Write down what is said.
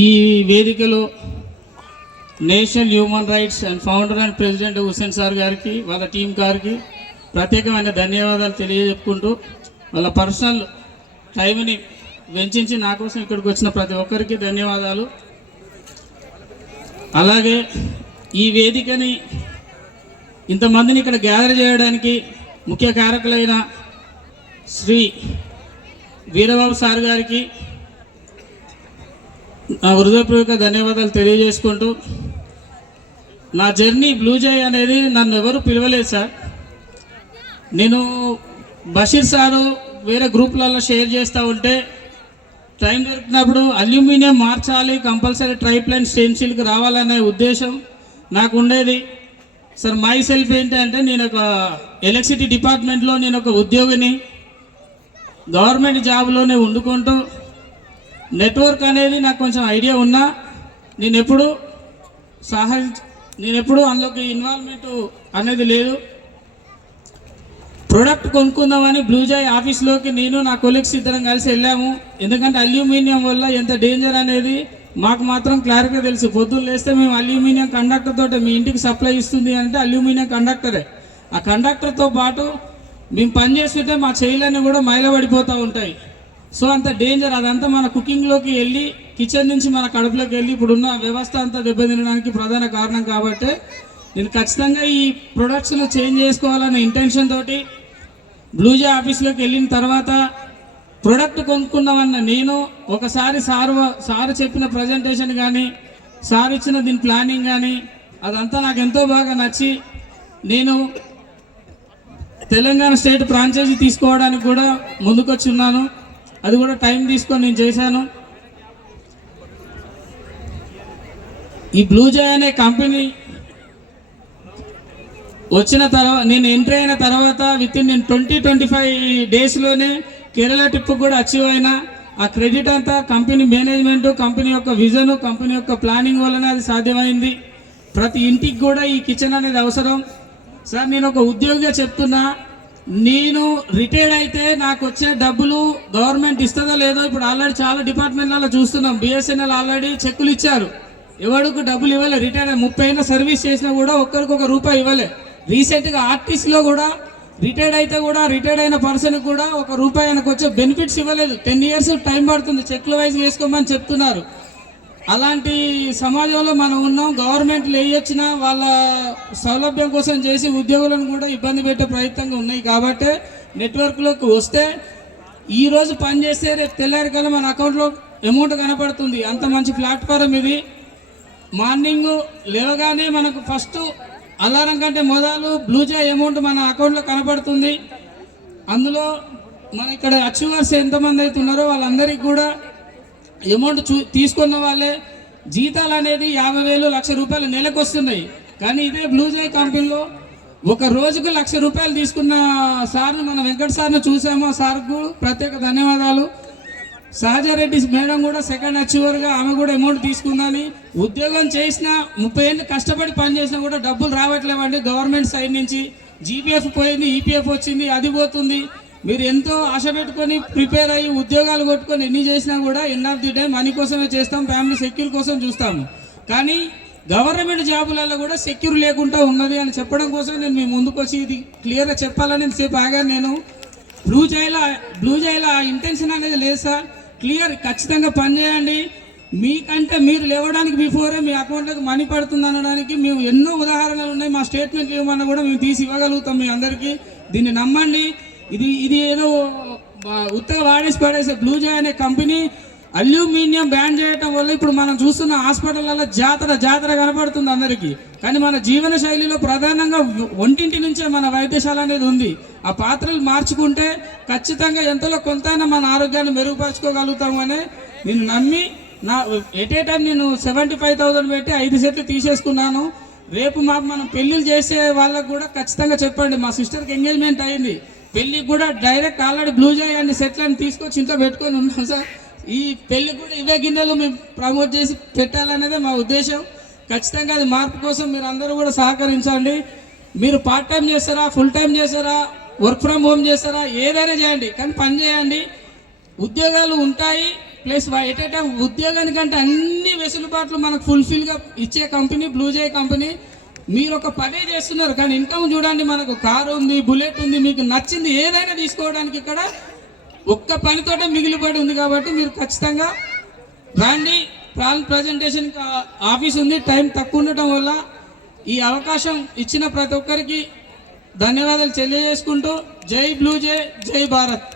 ఈ వేదికలో national human rights and founder and president Hussain sir గారికి వాళ్ళ టీం గారికి ప్రత్యేకమైన ధన్యవాదాలు తెలియజెప్పుకుంటూ వాళ్ళ పర్సనల్ టైంని వెచ్చించి నా కోసం ఇక్కడికి వచ్చిన ప్రతి ఒక్కరికి ధన్యవాదాలు. అలాగే ఈ వేదికని ఇంతమందిని ఇక్కడ గ్యాదర్ చేయడానికి ముఖ్య కారకులైన శ్రీ వీరబాబు సార్ గారికి నా హృదయపూర్వక ధన్యవాదాలు తెలియజేసుకుంటూ, నా జర్నీ బ్లూ జై అనేది నన్ను ఎవరు పిలవలేదు సార్. నేను బషీర్ సారు వేరే గ్రూప్లలో షేర్ చేస్తూ ఉంటే టైం దొరికినప్పుడు అల్యూమినియం మార్చాలి, కంపల్సరీ ట్రైప్లైన్ స్టెన్సిల్కి రావాలనే ఉద్దేశం నాకు ఉండేది సార్. మై సెల్ఫ్ ఏంటంటే నేను ఒక ఎలక్ట్రిసిటీ డిపార్ట్మెంట్లో నేను ఒక ఉద్యోగిని, గవర్నమెంట్ జాబ్లోనే వండుకుంటూ నెట్వర్క్ అనేది నాకు కొంచెం ఐడియా ఉన్నా నేను ఎప్పుడు అందులోకి ఇన్వాల్వ్మెంట్ అనేది లేదు. ప్రొడక్ట్ కొనుక్కుందామని బ్లూ జై ఆఫీస్లోకి నేను నా కొలీగ్స్ ఇద్దరం కలిసి వెళ్ళాము. ఎందుకంటే అల్యూమినియం వల్ల ఎంత డేంజర్ అనేది మాకు మాత్రం క్లారిటీగా తెలుసు. పొద్దున్న లేస్తే మేము అల్యూమినియం కండక్టర్ తోటి మీ ఇంటికి సప్లై ఇస్తుంది అంటే అల్యూమినియం కండక్టరే. ఆ కండక్టర్తో పాటు మేము పనిచేస్తుంటే మా చేయిలన్నీ కూడా మైలబడిపోతూ ఉంటాయి. సో అంత డేంజర్. అదంతా మన కుకింగ్లోకి వెళ్ళి కిచెన్ నుంచి మన కడుపులోకి వెళ్ళి ఇప్పుడున్న వ్యవస్థ అంతా దెబ్బతినడానికి ప్రధాన కారణం. కాబట్టి నేను ఖచ్చితంగా ఈ ప్రొడక్ట్స్ను చేంజ్ చేసుకోవాలనే ఇంటెన్షన్ తోటి బ్లూ జై ఆఫీస్లోకి వెళ్ళిన తర్వాత ప్రొడక్ట్ కొనుక్కున్నామన్న నేను ఒకసారి సారు చెప్పిన ప్రజెంటేషన్ కానీ సార్ ఇచ్చిన దీని ప్లానింగ్ కానీ అదంతా నాకు ఎంతో బాగా నచ్చి నేను తెలంగాణ స్టేట్ ఫ్రాంచైజీ తీసుకోవడానికి కూడా ముందుకొచ్చి ఉన్నాను. అది కూడా టైం తీసుకొని నేను చేశాను. ఈ బ్లూ జై అనే కంపెనీ వచ్చిన తర్వాత నేను ఎంట్రీ అయిన తర్వాత నేను 20-25 డేస్లోనే కేరళ ట్రిప్ కూడా అచీవ్ అయినా. ఆ క్రెడిట్ అంతా కంపెనీ మేనేజ్మెంట్, కంపెనీ యొక్క విజన్, కంపెనీ యొక్క ప్లానింగ్ వల్లనే అది సాధ్యమైంది. ప్రతి ఇంటికి కూడా ఈ కిచెన్ అనేది అవసరం సార్. నేను ఒక ఉద్యోగిగా చెప్తున్నా, నేను రిటైర్డ్ అయితే నాకు వచ్చే డబ్బులు గవర్నమెంట్ ఇస్తుందో లేదో ఇప్పుడు ఆల్రెడీ చాలా డిపార్ట్మెంట్లలో చూస్తున్నాం. బిఎస్ఎన్ఎల్ ఆల్రెడీ చెక్కులు ఇచ్చారు, ఎవరికి డబ్బులు ఇవ్వలే. రిటైర్డ్ 30 ఏళ్ళ సర్వీస్ చేసినా కూడా ఒక్కరికి ₹1 ఇవ్వలే. రీసెంట్గా ఆర్టీసీలో కూడా రిటైర్డ్ అయితే కూడా రిటైర్డ్ అయిన పర్సన్కి కూడా ₹1 ఆయనకు వచ్చే బెనిఫిట్స్ ఇవ్వలేదు. 10 years టైం పడుతుంది, చెక్ల వైజ్ వేసుకోమని చెప్తున్నారు. అలాంటి సమాజంలో మనం ఉన్నాం. గవర్నమెంట్లు వేయొచ్చినా వాళ్ళ సౌలభ్యం కోసం చేసి ఉద్యోగులను కూడా ఇబ్బంది పెట్టే ప్రయత్నంగా ఉన్నాయి. కాబట్టి నెట్వర్క్లోకి వస్తే ఈరోజు పని చేస్తే రేపు తెల్లారికల్లా మన అకౌంట్లో అమౌంట్ కనపడుతుంది. అంత మంచి ప్లాట్ఫారం ఇది. మార్నింగ్ లేవగానే మనకు ఫస్ట్ అలారం కంటే మొదలు బ్లూ జై అమౌంట్ మన అకౌంట్లో కనపడుతుంది. అందులో మన ఇక్కడ అచీవర్స్ ఎంతమంది అయితే ఉన్నారో వాళ్ళందరికీ కూడా అమౌంట్ తీసుకున్న వాళ్ళే జీతాలు అనేది 50,000 ₹1,00,000 నెలకు వస్తున్నాయి. కానీ ఇదే బ్లూ జై కంపెనీలో ఒక రోజుకు ₹1,00,000 తీసుకున్న సార్ను మన వెంకట సార్ను చూసాము. ఆ సార్కు ప్రత్యేక ధన్యవాదాలు. సహజారెడ్డి మేడం కూడా సెకండ్ అచీవర్గా ఆమె కూడా అమౌంట్ తీసుకుందని. ఉద్యోగం చేసిన 30 ఏళ్ళు కష్టపడి పనిచేసినా కూడా డబ్బులు రావట్లేవండి గవర్నమెంట్ సైడ్ నుంచి. జీపీఎఫ్ పోయింది, ఈపీఎఫ్ వచ్చింది, అది పోతుంది. మీరు ఎంతో ఆశ పెట్టుకొని ప్రిపేర్ అయ్యి ఉద్యోగాలు కొట్టుకొని ఎన్ని చేసినా కూడా end of the day money కోసమే చేస్తాం, ఫ్యామిలీ సెక్యూర్ కోసం చూస్తాము. కానీ గవర్నమెంట్ జాబులలో కూడా సెక్యూర్ లేకుండా ఉన్నది అని చెప్పడం కోసం నేను మీ ముందుకు వచ్చి ఇది క్లియర్గా చెప్పాలని సేపు ఆగాను. నేను బ్లూ జైలో ఆ ఇంటెన్షన్ అనేది లేదు సార్. క్లియర్, ఖచ్చితంగా పనిచేయండి. మీకంటే మీరు లేవడానికి బిఫోరే మీ అకౌంట్లోకి మనీ పడుతుంది అనడానికి మేము ఎన్నో ఉదాహరణలు ఉన్నాయి. మా స్టేట్మెంట్ ఇవ్వమన్నా కూడా మేము తీసి ఇవ్వగలుగుతాం మీ అందరికీ. దీన్ని నమ్మండి. ఇది ఏదో ఉత్తగా వాడేసి పడేసే బ్లూ జై అనే కంపెనీ అల్యూమినియం బ్యాన్ చేయడం వల్ల ఇప్పుడు మనం చూస్తున్న హాస్పిటల్లో జాతర కనపడుతుంది అందరికీ. కానీ మన జీవన శైలిలో ప్రధానంగా ఒంటింటి నుంచే మన వైద్యశాల అనేది ఉంది. ఆ పాత్రలు మార్చుకుంటే ఖచ్చితంగా ఎంతలో కొంతైనా మన ఆరోగ్యాన్ని మెరుగుపరచుకోగలుగుతామని నేను నమ్మి ఎట్ ఏ టైం నేను 75,000 పెట్టి 5 సెట్లు తీసేసుకున్నాను. రేపు మనం పెళ్ళిళ్ళు చేసే వాళ్ళకు కూడా ఖచ్చితంగా చెప్పండి. మా సిస్టర్కి ఎంగేజ్మెంట్ అయింది, పెళ్ళికి కూడా డైరెక్ట్ ఆల్రెడీ బ్లూ జై అనే సెట్లను తీసుకొచ్చి ఇంట్లో పెట్టుకొని ఉన్నాం సార్. ఈ పెళ్ళికి కూడా ఇవే గిన్నెలు మేము ప్రమోట్ చేసి పెట్టాలనేదే మా ఉద్దేశం. ఖచ్చితంగా అది మార్పు కోసం మీరు అందరూ కూడా సహకరించండి. మీరు పార్ట్ టైం చేస్తారా, ఫుల్ టైం చేస్తారా, వర్క్ ఫ్రమ్ హోమ్ చేస్తారా, ఏదైనా చేయండి, కానీ పని చేయండి. ఉద్యోగాలు ఉంటాయి, ప్లస్ ఎట్ ఏ టైం ఉద్యోగానికంటే అన్ని వెసులుబాట్లు మనకు ఫుల్ఫిల్గా ఇచ్చే కంపెనీ బ్లూ జై కంపెనీ. మీరు ఒక పనే చేస్తున్నారు కానీ ఇన్కమ్ చూడండి, మనకు కారు ఉంది, బుల్లెట్ ఉంది, మీకు నచ్చింది ఏదైనా తీసుకోవడానికి ఇక్కడ ఒక్క పనితోటే మిగిలిపడి ఉంది. కాబట్టి మీరు ఖచ్చితంగా రండి. ప్రజెంటేషన్ ఆఫీస్ ఉంది, టైం తక్కువ ఉండటం వల్ల ఈ అవకాశం ఇచ్చిన ప్రతి ఒక్కరికి ధన్యవాదాలు తెలియజేసుకుంటూ జై బ్లూ జై, జై భారత్.